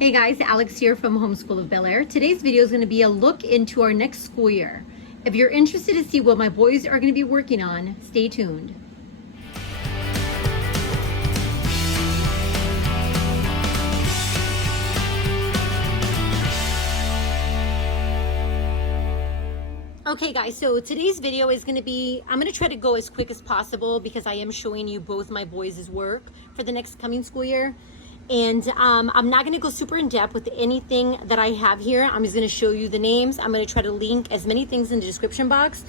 Hey guys, Alex here from Homeschool of Bel Air. Today's video is going to be a look into our next school year. If you're interested to see what my boys are going to be working on, stay tuned. Okay guys, so today's video is going to be, I'm going to try to go as quick as possible because I am showing you both my boys' work for the next coming school year. And I'm not going to go super in depth with anything that I have here. I'm just going to show you the names. I'm going to try to link as many things in the description box.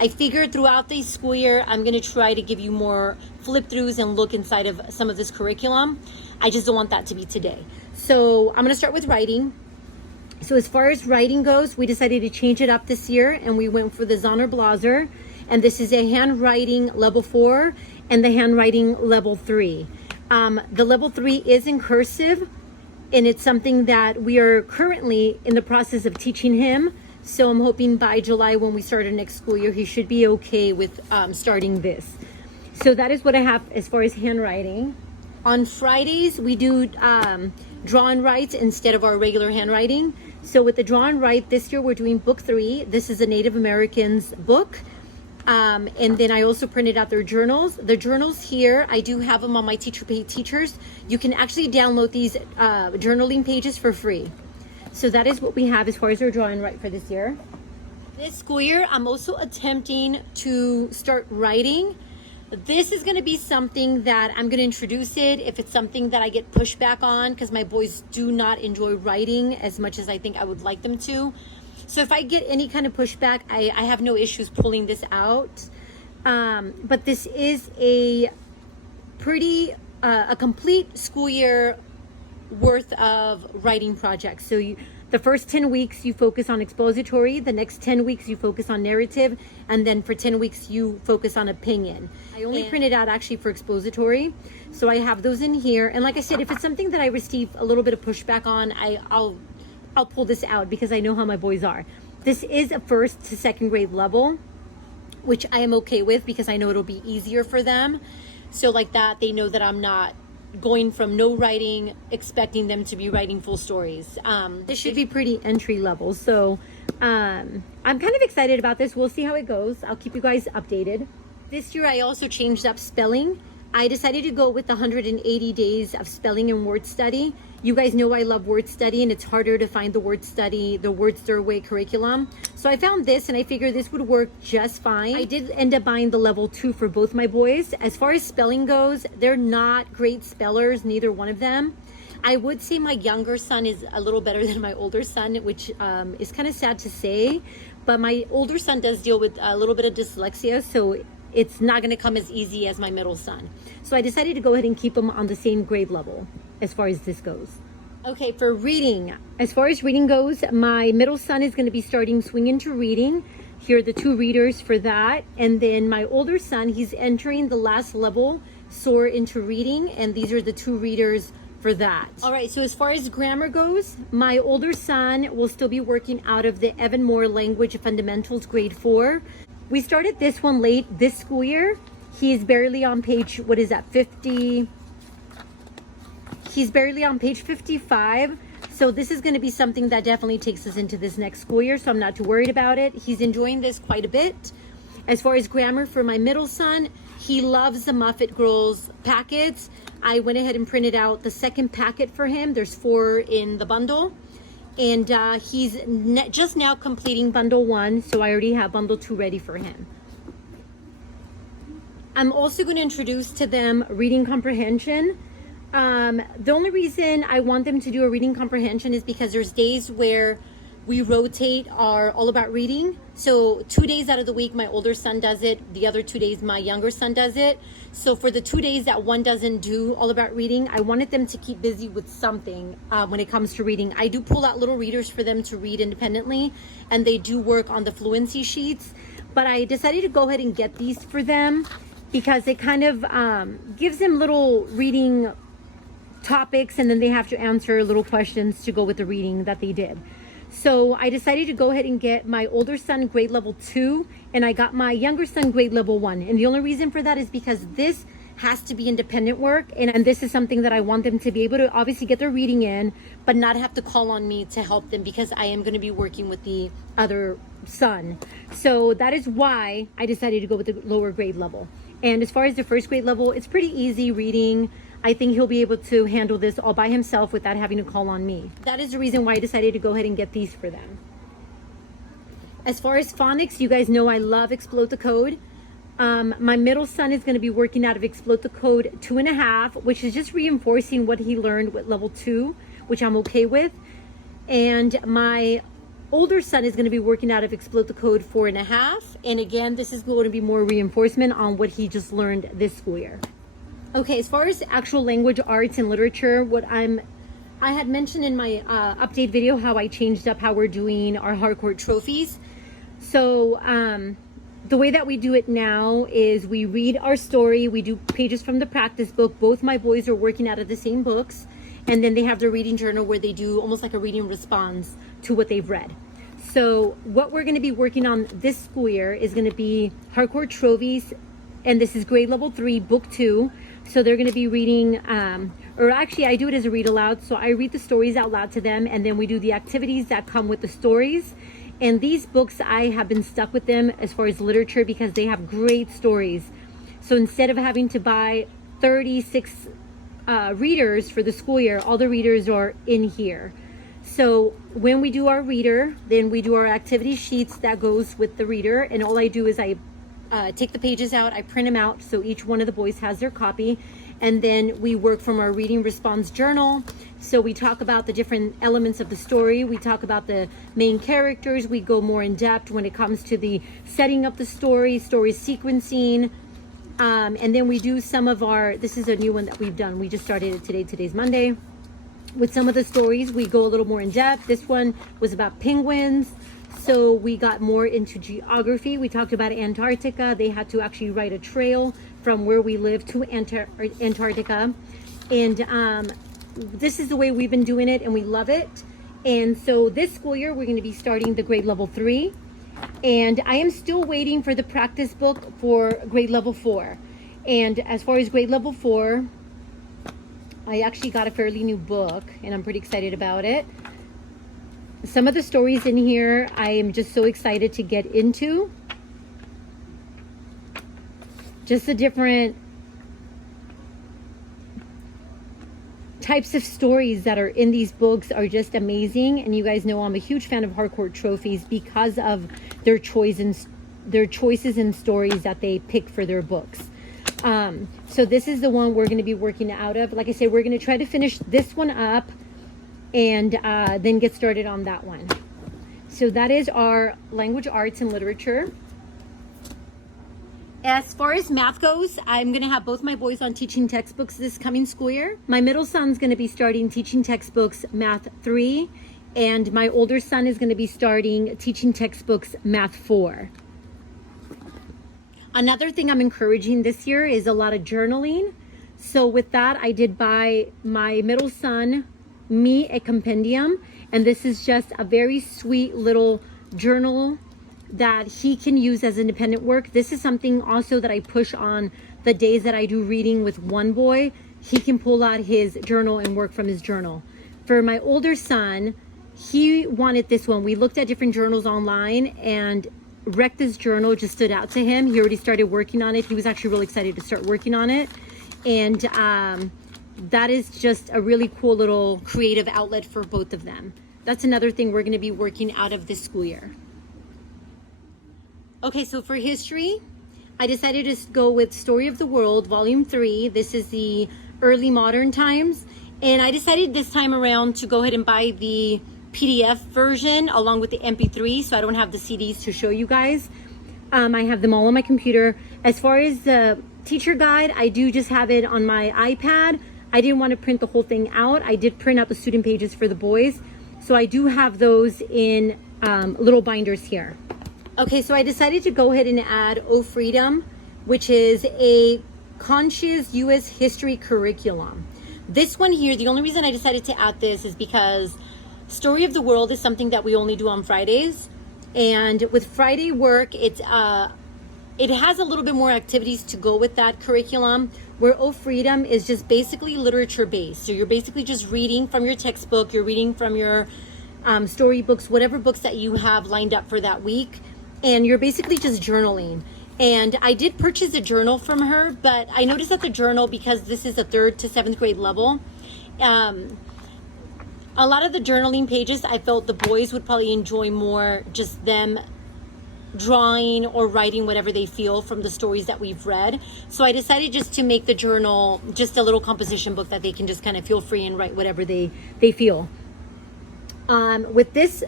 I figured throughout the school year, I'm going to try to give you more flip throughs and look inside of some of this curriculum. I just don't want that to be today. So I'm going to start with writing. So as far as writing goes, we decided to change it up this year and we went for the Zonner Blaser. And this is a handwriting level 4 and the handwriting level 3. The level 3 is in cursive, and it's something that we are currently in the process of teaching him. So I'm hoping by July, when we start our next school year, he should be okay with starting this. So that is what I have as far as handwriting. On Fridays, we do draw and write instead of our regular handwriting. So with the draw and write, this year we're doing book 3. This is a Native Americans book. And then I also printed out their journals. The journals here, I do have them on my Teacher Pay Teachers. You can actually download these journaling pages for free. So that is what we have as far as our draw and write for this year. This school year, I'm also attempting to start writing. This is going to be something that I'm going to introduce it if it's something that I get pushback on, because my boys do not enjoy writing as much as I think I would like them to. So if I get any kind of pushback, I have no issues pulling this out. But this is a pretty, a complete school year worth of writing projects. So the first 10 weeks you focus on expository, the next 10 weeks you focus on narrative, and then for 10 weeks you focus on opinion. I only printed out actually for expository. So I have those in here. And like I said, if it's something that I receive a little bit of pushback on, I'll pull this out because I know how my boys are. This is a 1st to 2nd grade level, which I am okay with because I know it'll be easier for them. So like that, they know that I'm not going from no writing, expecting them to be writing full stories. This should be pretty entry level. So I'm kind of excited about this. We'll see how it goes. I'll keep you guys updated. This year, I also changed up spelling. I decided to go with the 180 days of spelling and word study. You guys know I love word study, and it's harder to find the word study, the Words Their Way curriculum. So I found this, and I figured this would work just fine. I did end up buying the level 2 for both my boys. As far as spelling goes, they're not great spellers, neither one of them. I would say my younger son is a little better than my older son, which is kind of sad to say. But my older son does deal with a little bit of dyslexia, so it's not going to come as easy as my middle son. So I decided to go ahead and keep them on the same grade level as far as this goes. Okay, for reading, as far as reading goes, my middle son is going to be starting Swing Into Reading. Here are the 2 readers for that. And then my older son, he's entering the last level, Soar Into Reading. And these are the 2 readers for that. All right, so as far as grammar goes, my older son will still be working out of the Evan Moore Language Fundamentals grade 4. We started this one late this school year. He's barely on page, what is that, 50? He's barely on page 55. So this is going to be something that definitely takes us into this next school year. So I'm not too worried about it. He's enjoying this quite a bit. As far as grammar for my middle son, he loves the Muffet Girls packets. I went ahead and printed out the 2nd packet for him. There's 4 in the bundle. And he's just now completing bundle 1, so I already have bundle 2 ready for him. I'm also going to introduce to them reading comprehension. The only reason I want them to do a reading comprehension is because there's days where we rotate our all about reading. So 2 days out of the week, my older son does it. The other 2 days, my younger son does it. So for the 2 days that one doesn't do all about reading, I wanted them to keep busy with something when it comes to reading. I do pull out little readers for them to read independently, and they do work on the fluency sheets. But I decided to go ahead and get these for them because it kind of gives them little reading topics, and then they have to answer little questions to go with the reading that they did. So I decided to go ahead and get my older son grade level 2, and I got my younger son grade level 1. And the only reason for that is because this has to be independent work, and this is something that I want them to be able to obviously get their reading in, but not have to call on me to help them because I am going to be working with the other son. So that is why I decided to go with the lower grade level. And as far as the first grade level, it's pretty easy reading. I think he'll be able to handle this all by himself without having to call on me. That is the reason why I decided to go ahead and get these for them. As far as phonics, you guys know I love Explode the Code. My middle son is going to be working out of Explode the Code 2.5, which is just reinforcing what he learned with level 2, which I'm okay with. And my older son is going to be working out of Explode the Code 4.5. And again, this is going to be more reinforcement on what he just learned this school year. Okay, as far as actual language, arts, and literature, I had mentioned in my update video how I changed up how we're doing our hardcore trophies. So the way that we do it now is we read our story, we do pages from the practice book. Both my boys are working out of the same books, and then they have their reading journal where they do almost like a reading response to what they've read. So what we're going to be working on this school year is going to be hardcore trophies, and this is grade level 3, book 2. So they're going to be reading, or actually I do it as a read aloud. So I read the stories out loud to them, and then we do the activities that come with the stories. And these books, I have been stuck with them as far as literature because they have great stories. So instead of having to buy 36 readers for the school year, all the readers are in here. So when we do our reader, then we do our activity sheets that goes with the reader. And all I do is I take the pages out, I print them out so each one of the boys has their copy, and then we work from our reading response journal. So we talk about the different elements of the story, we talk about the main characters, we go more in depth when it comes to the setting of the story sequencing, and then we do some of our, this is a new one that we've done, we just started it today, today's Monday. With some of the stories, we go a little more in depth. This one was about penguins. So we got more into geography. We talked about Antarctica. They had to actually write a trail from where we live to Antarctica. And this is the way we've been doing it, and we love it. And so this school year, we're going to be starting the grade level 3. And I am still waiting for the practice book for grade level 4. And as far as grade level 4, I actually got a fairly new book, and I'm pretty excited about it. Some of the stories in here, I am just so excited to get into. Just the different types of stories that are in these books are just amazing. And you guys know I'm a huge fan of hardcore trophies because of their choices and stories that they pick for their books. So this is the one we're going to be working out of. Like I said, we're going to try to finish this one up and then get started on that one. So that is our language, arts, and literature. As far as math goes, I'm going to have both my boys on teaching textbooks this coming school year. My middle son's going to be starting teaching textbooks Math 3, and my older son is going to be starting teaching textbooks Math 4. Another thing I'm encouraging this year is a lot of journaling. So with that, I did buy my middle son a compendium, and this is just a very sweet little journal that he can use as independent work. This is something also that I push on the days that I do reading with one boy. He can pull out his journal and work from his journal. For my older son, he wanted this one. We looked at different journals online, and Recta's journal just stood out to him. He already started working on it. He was actually really excited to start working on it. And that is just a really cool little creative outlet for both of them. That's another thing we're going to be working out of this school year. Okay, so for history, I decided to go with Story of the World, Volume 3. This is the early modern times. And I decided this time around to go ahead and buy the PDF version along with the MP3, so I don't have the CDs to show you guys. I have them all on my computer. As far as the teacher guide, I do just have it on my iPad. I didn't want to print the whole thing out. I did print out the student pages for the boys. So I do have those in little binders here. Okay, so I decided to go ahead and add O Freedom, which is a conscious U.S. history curriculum. This one here, the only reason I decided to add this is because Story of the World is something that we only do on Fridays. And with Friday work, it has a little bit more activities to go with that curriculum. where Oh Freedom is just basically literature based. So you're basically just reading from your textbook, you're reading from your storybooks, whatever books that you have lined up for that week, and you're basically just journaling. And I did purchase a journal from her, but I noticed that the journal, because this is a 3rd to 7th grade level, a lot of the journaling pages, I felt the boys would probably enjoy more just them drawing or writing whatever they feel from the stories that we've read. So I decided just to make the journal just a little composition book that they can just kind of feel free and write whatever they feel. With this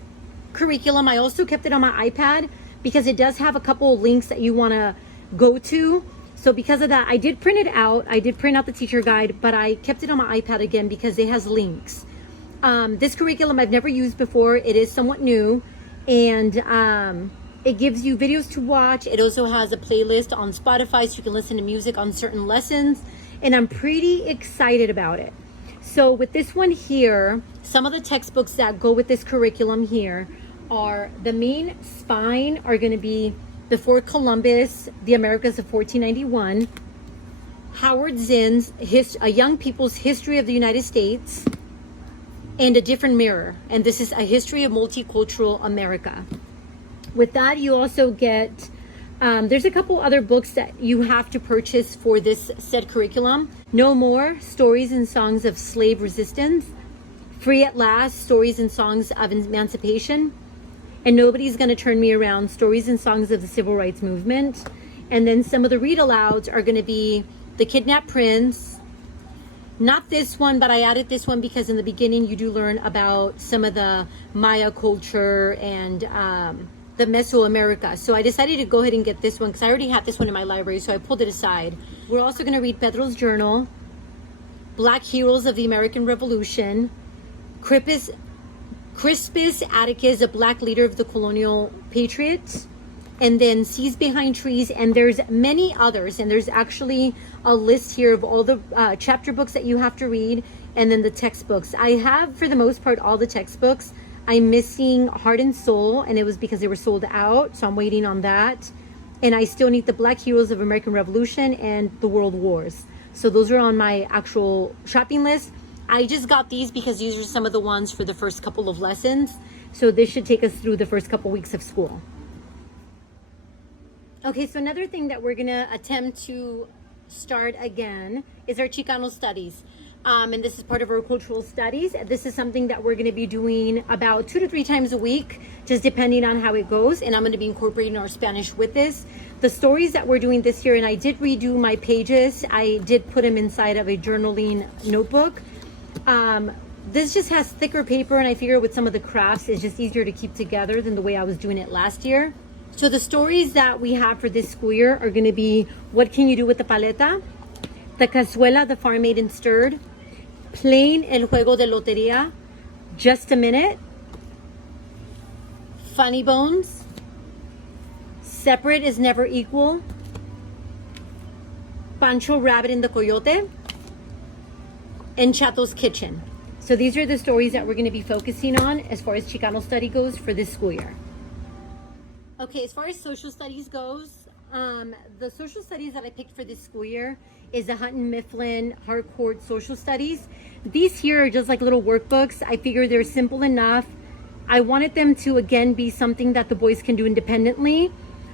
curriculum, I also kept it on my iPad because it does have a couple of links that you want to go to. So because of that, I did print it out. I did print out the teacher guide, but I kept it on my iPad again because it has links. This curriculum I've never used before. It is somewhat new, and it gives you videos to watch. It also has a playlist on Spotify so you can listen to music on certain lessons, and I'm pretty excited about it. So with this one here, some of the textbooks that go with this curriculum here are the main spine are going to be the Fort Columbus, the Americas of 1491, Howard Zinn's A Young People's History of the United States, and A Different Mirror. And this is A History of Multicultural America. With that, you also get, there's a couple other books that you have to purchase for this said curriculum. No More, Stories and Songs of Slave Resistance, Free at Last, Stories and Songs of Emancipation, and Nobody's Gonna Turn Me Around, Stories and Songs of the Civil Rights Movement. And then some of the read alouds are gonna be The Kidnapped Prince. Not this one, but I added this one because in the beginning you do learn about some of the Maya culture and the Mesoamerica. So I decided to go ahead and get this one because I already had this one in my library, so I pulled it aside. We're also gonna read Pedro's Journal, Black Heroes of the American Revolution, Crispus Attucks, a black leader of the colonial patriots, and then Seas Behind Trees, and there's many others, and there's actually a list here of all the chapter books that you have to read, and then the textbooks. I have, for the most part, all the textbooks. I'm missing Heart and Soul, and it was because they were sold out, so I'm waiting on that. And I still need the Black Heroes of American Revolution and the World Wars. So those are on my actual shopping list. I just got these because these are some of the ones for the first couple of lessons. So this should take us through the first couple weeks of school. Okay, so another thing that we're gonna attempt to start again is our Chicano studies. And this is part of our cultural studies. This is something that we're gonna be doing about 2 to 3 times a week, just depending on how it goes. And I'm gonna be incorporating our Spanish with this. The stories that we're doing this year, and I did redo my pages. I did put them inside of a journaling notebook. This just has thicker paper, and I figure with some of the crafts, it's just easier to keep together than the way I was doing it last year. So the stories that we have for this school year are gonna be What Can You Do with the Paleta? The Cazuela, the Farm Maiden Stirred, Playing El Juego de Loteria, Just a Minute, Funny Bones, Separate is Never Equal, Pancho Rabbit and the Coyote, and Chato's Kitchen. So these are the stories that we're going to be focusing on as far as Chicano study goes for this school year. Okay, as far as social studies goes, the social studies that I picked for this school year is the Hutton Mifflin Harcourt Social Studies. These here are just like little workbooks. I figure they're simple enough. I wanted them to, again, be something that the boys can do independently.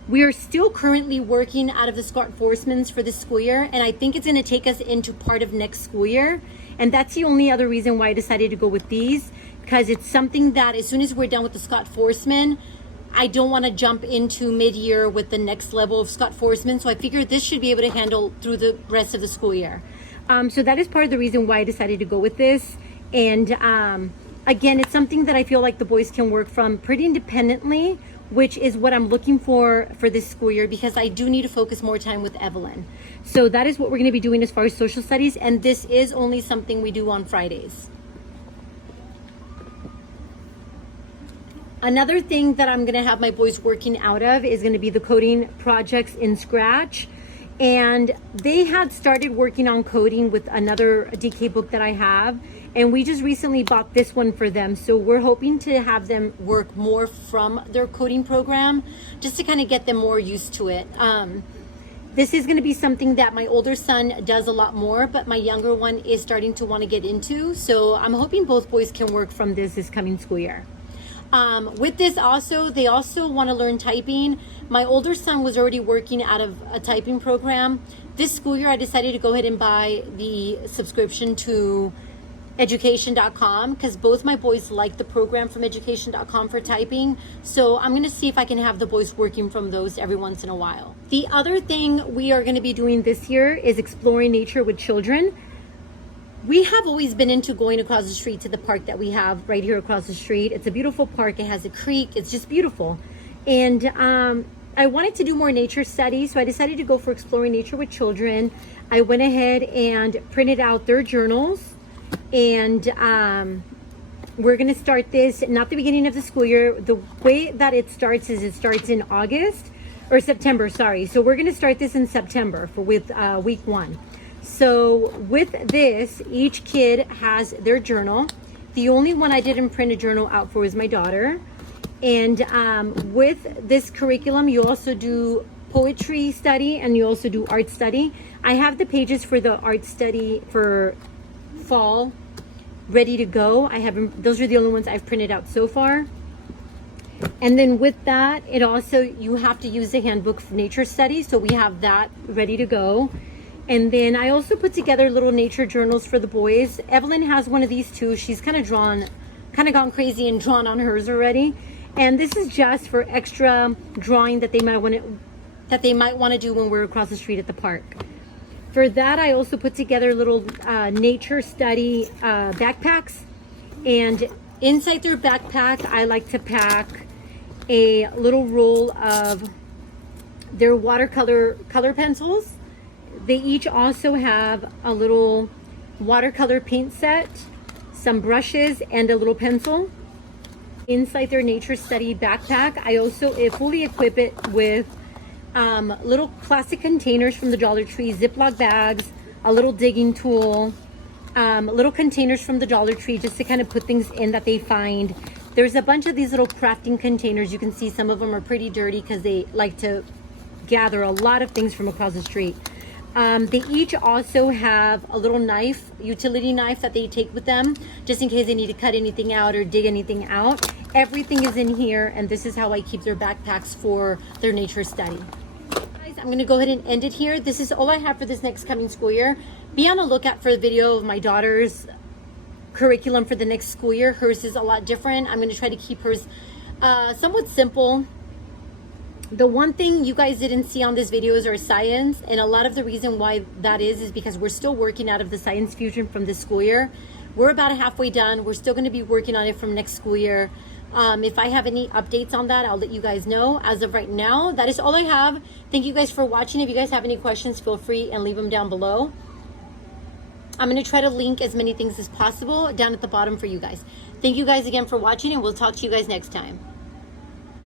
We are still currently working out of the Scott Forsmans for this school year, and I think it's going to take us into part of next school year. And that's the only other reason why I decided to go with these, because it's something that as soon as we're done with the Scott Forsman, I don't want to jump into mid-year with the next level of Scott Forsman. So I figured this should be able to handle through the rest of the school year. So that is part of the reason why I decided to go with this. And again, it's something that I feel like the boys can work from pretty independently, which is what I'm looking for this school year, because I do need to focus more time with Evelyn. So that is what we're going to be doing as far as social studies, and this is only something we do on Fridays. Another thing that I'm going to have my boys working out of is going to be the coding projects in Scratch. And they had started working on coding with another DK book that I have, and we just recently bought this one for them. So we're hoping to have them work more from their coding program just to kind of get them more used to it. This is going to be something that my older son does a lot more, but my younger one is starting to want to get into. So I'm hoping both boys can work from this coming school year. With this also, they also want to learn typing. My older son was already working out of a typing program. This school year, I decided to go ahead and buy the subscription to education.com because both my boys like the program from education.com for typing. So I'm going to see if I can have the boys working from those every once in a while. The other thing we are going to be doing this year is exploring nature with children. We have always been into going across the street to the park that we have right here across the street. It's a beautiful park. It has a creek. It's just beautiful. And I wanted to do more nature studies, so I decided to go for exploring nature with children. I went ahead and printed out their journals. And we're going to start this, not the beginning of the school year. The way that it starts is it starts in August or September, sorry. So we're going to start this in September with week 1. So with this, each kid has their journal. The only one I didn't print a journal out for is my daughter. And with this curriculum, you also do poetry study and you also do art study. I have the pages for the art study for fall ready to go. I haven't, those are the only ones I've printed out so far. And then with that, it also, you have to use the handbook for nature studies. So we have that ready to go. And then I also put together little nature journals for the boys. Evelyn has one of these too. She's kind of gone crazy and drawn on hers already. And this is just for extra drawing that they might want to do when we're across the street at the park. For that, I also put together little nature study backpacks. And inside their backpack, I like to pack a little roll of their watercolor pencils. They each also have a little watercolor paint set, some brushes, and a little pencil. Inside their nature study backpack, I also fully equip it with little plastic containers from the Dollar Tree, Ziploc bags, a little digging tool, little containers from the Dollar Tree just to kind of put things in that they find. There's a bunch of these little crafting containers. You can see some of them are pretty dirty because they like to gather a lot of things from across the street. They each also have a little knife, utility knife that they take with them just in case they need to cut anything out or dig anything out. Everything is in here, and this is how I keep their backpacks for their nature study. Guys, I'm going to go ahead and end it here. This is all I have for this next coming school year. Be on the lookout for the video of my daughter's curriculum for the next school year. Hers is a lot different. I'm going to try to keep hers somewhat simple. The one thing you guys didn't see on this video is our science, and a lot of the reason why that is because we're still working out of the science fusion from this school year. We're about halfway done. We're still going to be working on it from next school year. If I have any updates on that, I'll let you guys know. As of right now, that is all I have. Thank you guys for watching. If you guys have any questions, feel free and leave them down below. I'm going to try to link as many things as possible down at the bottom for you guys. Thank you guys again for watching, and we'll talk to you guys next time.